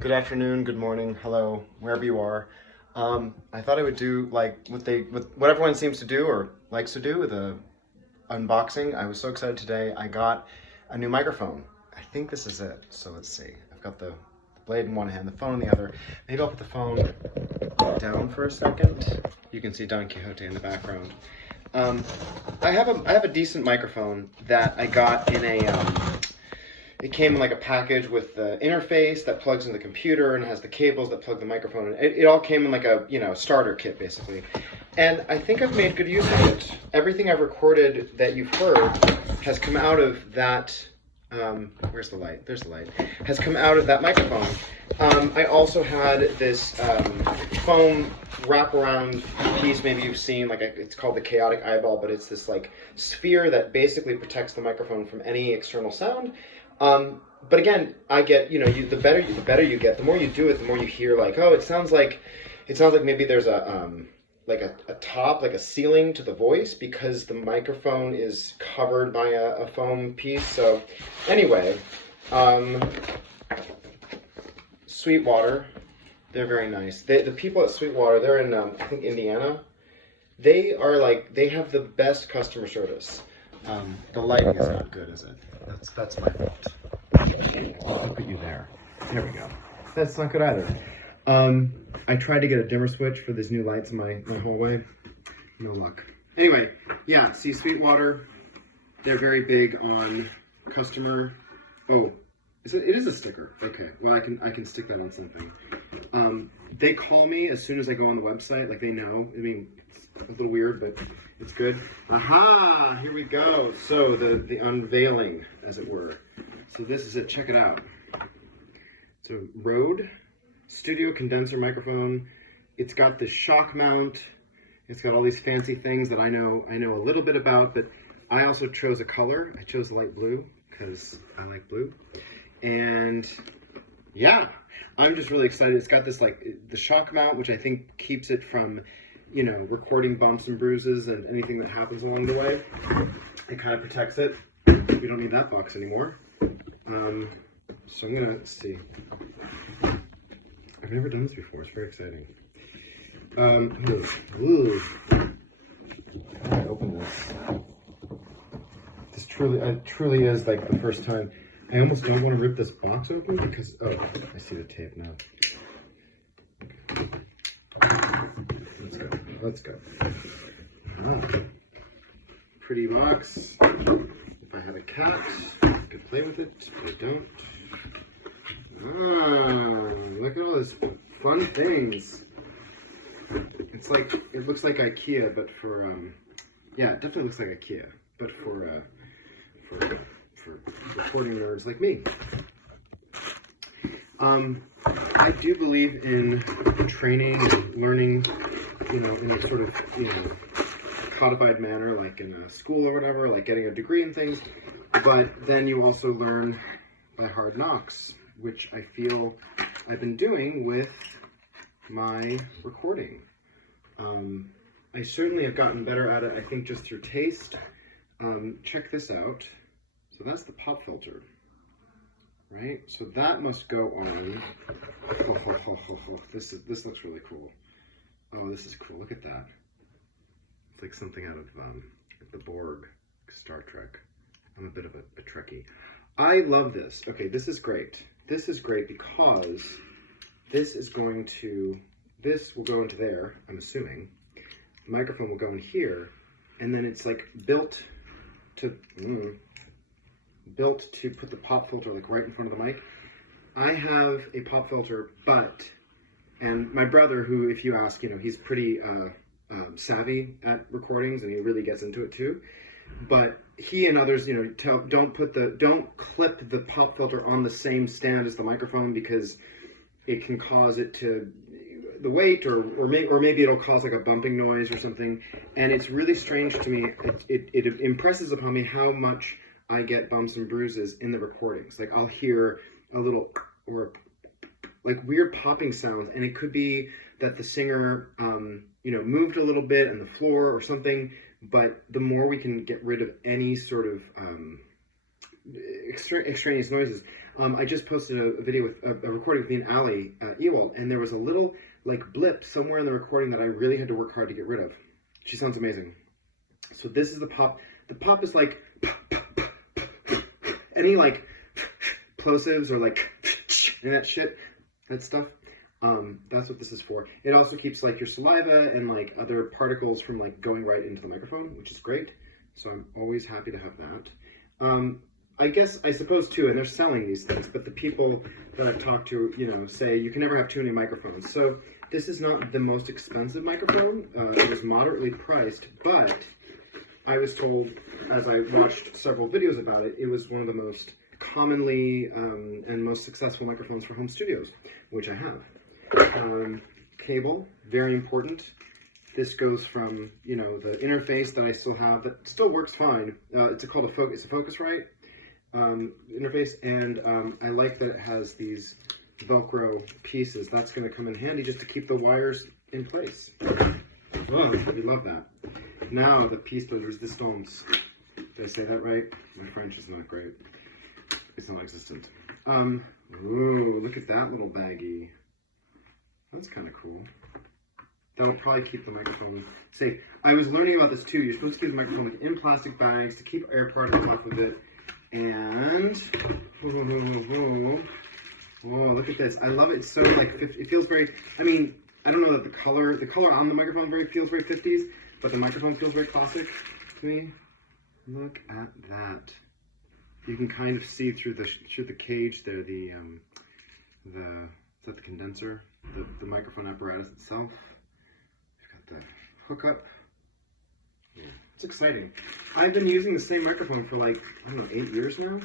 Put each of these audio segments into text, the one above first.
Good afternoon, good morning, hello, wherever you are. I thought I would do like what everyone seems to do or likes to do with a unboxing. I was so excited today. I got a new microphone. I think this is it. So let's see. I've got the blade in one hand, the phone in the other. Maybe I'll put the phone down for a second. You can see Don Quixote in the background. I have a decent microphone that I got in it came in like a package with the interface that plugs into the computer and has the cables that plug the microphone in. It all came in like a, starter kit basically. And I think I've made good use of it. Everything I've recorded that you've heard has come out of that, where's the light? There's the light. Has come out of that microphone. I also had this foam wraparound piece, maybe you've seen, like it's called the Chaotic Eyeball, but it's this like sphere that basically protects the microphone from any external sound. But again, I get, the better you get, the more you do it, the more you hear like, oh, it sounds like maybe there's a top, like a ceiling to the voice because the microphone is covered by a foam piece. So anyway, Sweetwater, they're very nice. The people at Sweetwater, they're in, I think, Indiana. They have the best customer service. The lighting is not good, is it? That's my fault. I'll put you there. There we go. That's not good either. I tried to get a dimmer switch for these new lights in my hallway. No luck. Anyway, yeah, see Sweetwater, they're very big on customer. Oh, it is a sticker. Okay, well I can stick that on something. They call me as soon as I go on the website, like they know. I mean, it's a little weird, but it's good. Aha! Here we go. So the unveiling, as it were. So this is it. Check it out. It's a Rode Studio condenser microphone. It's got this shock mount. It's got all these fancy things that I know a little bit about, but I also chose a color. I chose light blue because I like blue. And yeah, I'm just really excited. It's got this the shock mount, which I think keeps it from, recording bumps and bruises and anything that happens along the way. It kind of protects it. We don't need that box anymore. So I'm gonna see. I've never done this before. It's very exciting. Ooh. How do I open this? This truly is like the first time. I almost don't want to rip this box open because, oh, I see the tape now. Let's go. Ah, pretty box. If I had a cat, I could play with it, but I don't. Ah, look at all these fun things. It looks like IKEA, but for, yeah, it definitely looks like IKEA, but for recording nerds like me. I do believe in training and learning, in a sort of, codified manner, like in a school or whatever, like getting a degree and things. But then you also learn by hard knocks, which I feel I've been doing with my recording. I certainly have gotten better at it, I think, just through taste. Check this out. So that's the pop filter, right? So that must go on. This looks really cool. Oh, this is cool. Look at that. It's like something out of the Borg, Star Trek. I'm a bit of a Trekkie. I love this. Okay, this is great. This is great because this will go into there, I'm assuming. The microphone will go in here, and then it's like built to put the pop filter like right in front of the mic. I have a pop filter, and my brother, who, if you ask, he's pretty savvy at recordings, and he really gets into it too. But he and others, don't clip the pop filter on the same stand as the microphone because it can cause it to the weight, or maybe it'll cause like a bumping noise or something. And it's really strange to me. It impresses upon me how much I get bumps and bruises in the recordings. Like I'll hear a little or like weird popping sounds, and it could be that the singer, moved a little bit on the floor or something. But the more we can get rid of any sort of extraneous noises, I just posted a video with a recording with me and Ali Ewald, and there was a little like blip somewhere in the recording that I really had to work hard to get rid of. She sounds amazing. So this is the pop. The pop is like any like plosives or like and that shit, that stuff. That's what this is for. It also keeps like your saliva and like other particles from like going right into the microphone, which is great. So I'm always happy to have that. I suppose too, and they're selling these things, but the people that I've talked to, you know, say you can never have too many microphones. So this is not the most expensive microphone. It was moderately priced, but I was told, as I watched several videos about it, it was one of the most commonly and most successful microphones for home studios, which I have. Cable, very important. This goes from, you know, the interface that I still have that still works fine. It's a Focusrite interface, and I like that it has these Velcro pieces. That's going to come in handy just to keep the wires in place. Oh, we love that. Now the piece de resistance. Did I say that right? My French is not great. It's non-existent. Ooh, look at that little baggie. That's kind of cool. That'll probably keep the microphone safe. I was learning about this too. You're supposed to keep the microphone like in plastic bags to keep air particles off of it. And oh, look at this. I love it. It's so like it feels very. I mean, I don't know that the color on the microphone feels very 50s, but the microphone feels very classic to me. Look at that. You can kind of see through the cage there. Is that the condenser? The microphone apparatus itself. We've got the hookup. Yeah, it's exciting. I've been using the same microphone for like, I don't know, 8 years now.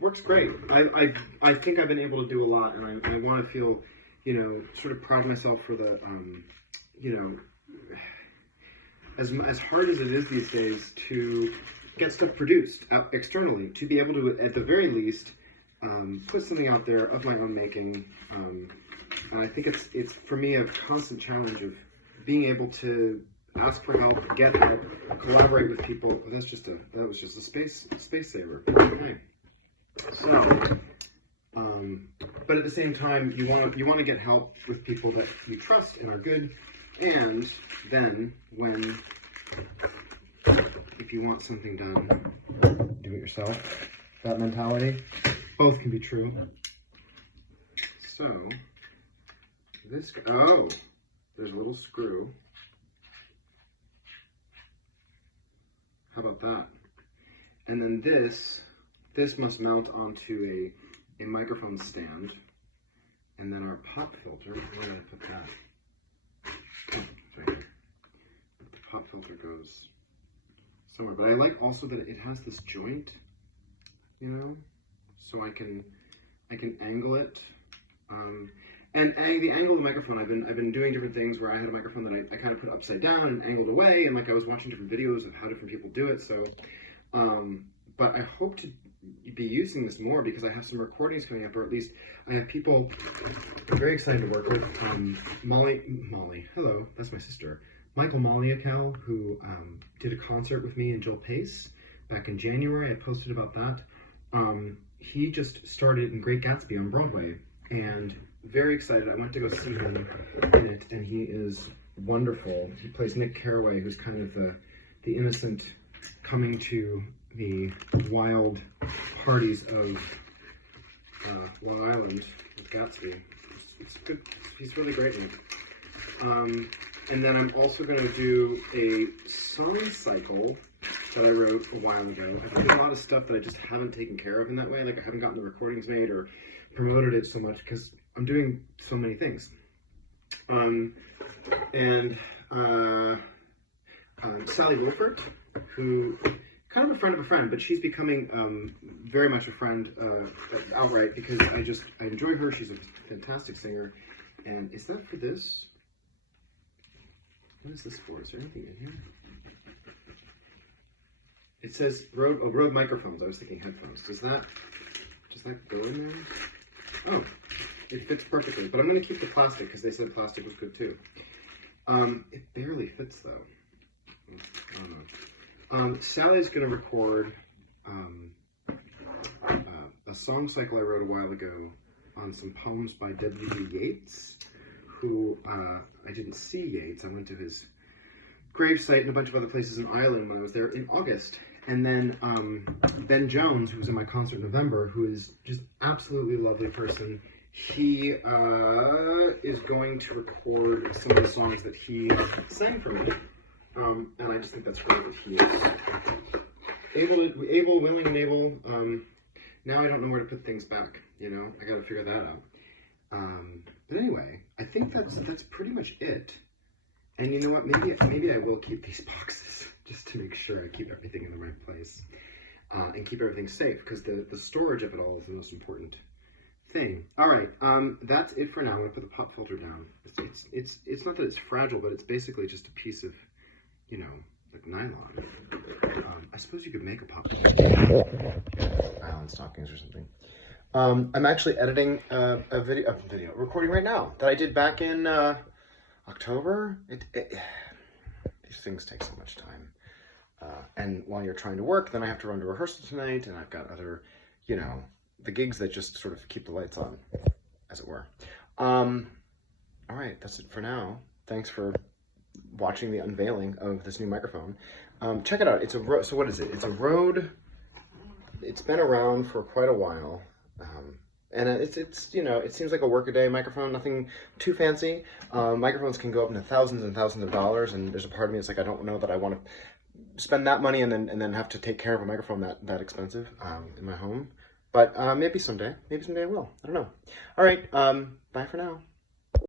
Works great. I think I've been able to do a lot, and I want to feel, you know, sort of proud of myself for the, you know, as hard as it is these days to get stuff produced externally, to be able to, at the very least, put something out there of my own making. And I think it's for me a constant challenge of being able to ask for help, get help, collaborate with people. That was just a space saver. Okay. So, but at the same time, you want to get help with people that you trust and are good. And then if you want something done, do it yourself. That mentality, both can be true. So this, oh, there's a little screw. How about that? And then this must mount onto a microphone stand. And then our pop filter, where did I put that? Oh, it's right here. The pop filter goes somewhere. But I like also that it has this joint, you know, so I can angle it. And the angle of the microphone, I've been doing different things where I had a microphone that I kind of put upside down and angled away, and like I was watching different videos of how different people do it. So, but I hope to be using this more because I have some recordings coming up, or at least I have people I'm very excited to work with. Molly, hello, that's my sister. Michael Maliakel, who did a concert with me and Joel Pace back in January. I posted about that. He just started in Great Gatsby on Broadway, and very excited. I went to go see him in it, and he is wonderful. He plays Nick Carraway, who's kind of the innocent coming to the wild parties of Long Island with Gatsby. It's good. He's really great in it. And then I'm also going to do a song cycle that I wrote a while ago. I've got a lot of stuff that I just haven't taken care of in that way. Like I haven't gotten the recordings made or promoted it so much because I'm doing so many things. Sally Wilford, who kind of a friend, but she's becoming very much a friend outright because I enjoy her. She's a fantastic singer. And is that for this? What is this for? Is there anything in here? It says Rode microphones. I was thinking headphones. Does that go in there? Oh, it fits perfectly. But I'm going to keep the plastic because they said plastic was good too. It barely fits though. I don't know. Sally's going to record a song cycle I wrote a while ago on some poems by W.B. Yeats, who, I didn't see Yeats. I went to his gravesite and a bunch of other places in Ireland when I was there in August. And then Ben Jones, who was in my concert in November, who is just absolutely lovely person, he is going to record some of the songs that he sang for me. And I just think that's great that he is willing, and able. Now I don't know where to put things back, you know? I gotta figure that out. But anyway, I think that's pretty much it. And you know what? Maybe I will keep these boxes just to make sure I keep everything in the right place and keep everything safe, because the storage of it all is the most important thing. All right, that's it for now. I'm gonna put the pop filter down. It's not that it's fragile, but it's basically just a piece of, you know, like nylon. I suppose you could make a pop filter. Nylon stockings or something. I'm actually editing a video, recording right now that I did back in October. These things take so much time. And while you're trying to work, then I have to run to rehearsal tonight, and I've got other, you know, the gigs that just sort of keep the lights on, as it were. All right, that's it for now. Thanks for watching the unveiling of this new microphone. Check it out. It's a Rode. So what is it? It's a Rode. It's been around for quite a while. And it's you know, it seems like a workaday microphone, nothing too fancy. Microphones can go up into thousands and thousands of dollars, and there's a part of me that's like, I don't know that I want to spend that money and then have to take care of a microphone that expensive in my home. But maybe someday I will. I don't know. All right, bye for now.